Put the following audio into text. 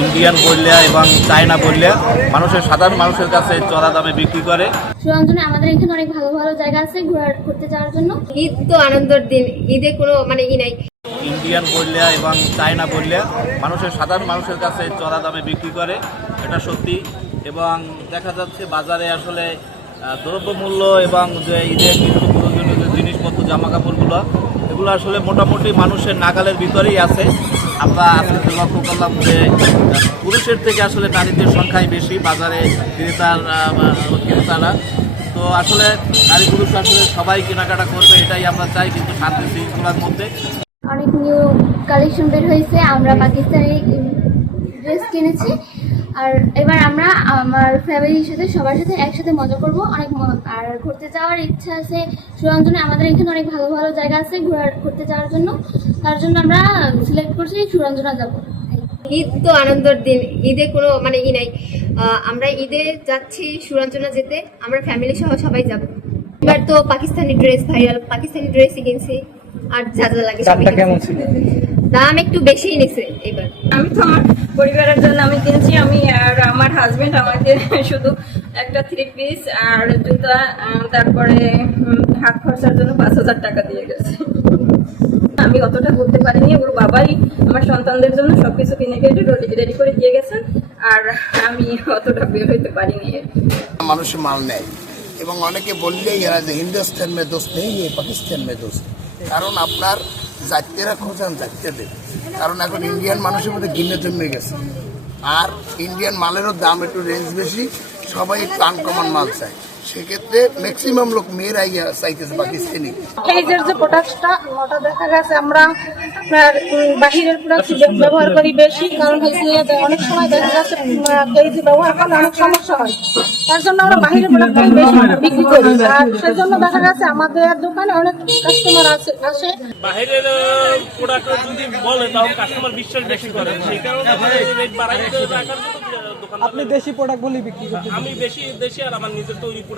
Indian বললে এবং China বললে সাধারণ মানুষের কাছে চড়া দামে বিক্রি করে। সুরঞ্জনে আমাদের এখানে অনেক ভালো ভালো জায়গা আছে ঘুরতে যাওয়ার জন্য। ঈদ তো আনন্দের দিন, ঈদে কোনো নাই। ইন্ডিয়ান বললে এবং চায়না বললে সাধারণ মানুষের কাছে চড়া দামে বিক্রি করে, এটা সত্যি। এবং দেখা যাচ্ছে বাজারে আসলে দ্রব্যমূল্য এবং যে ঈদের নিত্য প্রয়োজনীয় যে জিনিসপত্র জামা কাপড়গুলো এগুলো আসলে মোটামুটি মানুষের নাগালের ভিতরেই আছে। আমরা আজকে লক্ষ্য করলাম যে পুরুষের থেকে আসলে নারীদের সংখ্যাই বেশি বাজারে ক্রেতারা। তো আসলে নারী পুরুষ আসলে সবাই কেনাকাটা করবে, এটাই আমরা চাই, কিন্তু শান্তি শৃঙ্খলার মধ্যে। অনেক নিউ কালেকশন বের হয়েছে, আমরা পাকিস্তানি ড্রেস কিনেছি। আর এবার আমরা আমার ফ্যামিলির সাথে সবার সাথে একসাথে মজা করবো অনেক। আর ঘুরতে যাওয়ার ইচ্ছা আছে সুরঞ্জনে আমাদের এখানে অনেক ভালো ভালো জায়গা আছে ঘুরতে যাওয়ার জন্য। তার জন্য আমরা সিলেক্ট করছি সুরঞ্জনা যাব। ঈদ তো আনন্দের দিন, ঈদে কোনো নাই। আমরা ঈদে যাচ্ছি সুরঞ্জনা যেতে, আমরা ফ্যামিলি সহ সবাই যাব। এবার তো পাকিস্তানি ড্রেস ভাইরাল, পাকিস্তানি ড্রেসই কিনছি। আর যা যা লাগে কেমন ছিল? দাম একটু বেশিই নিছে এবার। আমি তো আমার পরিবারের জন্য আমি কিনেছি, আমি আর আমার হাজবেন্ড আমাকে শুধু একটা 3 পিস আর জুতা, তারপরে হাত খরচার জন্য 5,000 টাকা দিয়ে গেছে। আমি অতটা ঘুরতে পারিনি, ওর বাবাই আমার সন্তানদের জন্য সবকিছু কিনে কেটে রেডি করে দিয়ে গেছেন, আর আমি অতটা বের হইতে পারিনি। মানুষ মাল নেয় এবং অনেকে বললেই এরা যে হিন্দুস্তান মে দোষ নেই, পাকিস্তান মে দোষ। কারণ আপনার জাতীয়রা খোঁজান জাতীয় দেবে, কারণ এখন ইন্ডিয়ান মানুষের মধ্যে গিন্নে জমে গেছে। আর ইন্ডিয়ান মালেরও দাম একটু রেঞ্জ বেশি, সবাই একটু আনকমন মাল চায়। সেক্ষেত্রে ম্যাক্সিমাম লোক মেয়েরাই চাইতেছে পাকিস্তানি। এইজের যে প্রোডাক্টটা ওটা দেখা গেছে আমরা আপনার বাহিরের প্রোডাক্ট ব্যবহার করি বেশি, কারণ হয়েছে অনেক সময় দেখা যাচ্ছে এই যে ব্যবহার করলে অনেক সমস্যা হয়, তার জন্য আমরা বাহিরের প্রোডাক্টটাই বেশি বিক্রি করি। আর সেজন্য দেখা যাচ্ছে আমাদের দোকানে অনেক কাস্টমার আসে। বাহিরের প্রোডাক্ট যদি বলে তাহলে কাস্টমার বিশ্বাস বেশি করে, সেই কারণে রেট বাড়াইতে রাখার জন্য দোকান। আপনি দেশি প্রোডাক্ট বলেই বিক্রি করতে? আমি বেশি দেশি, আর আমার নিজের তৈরি প্রোডাক্ট।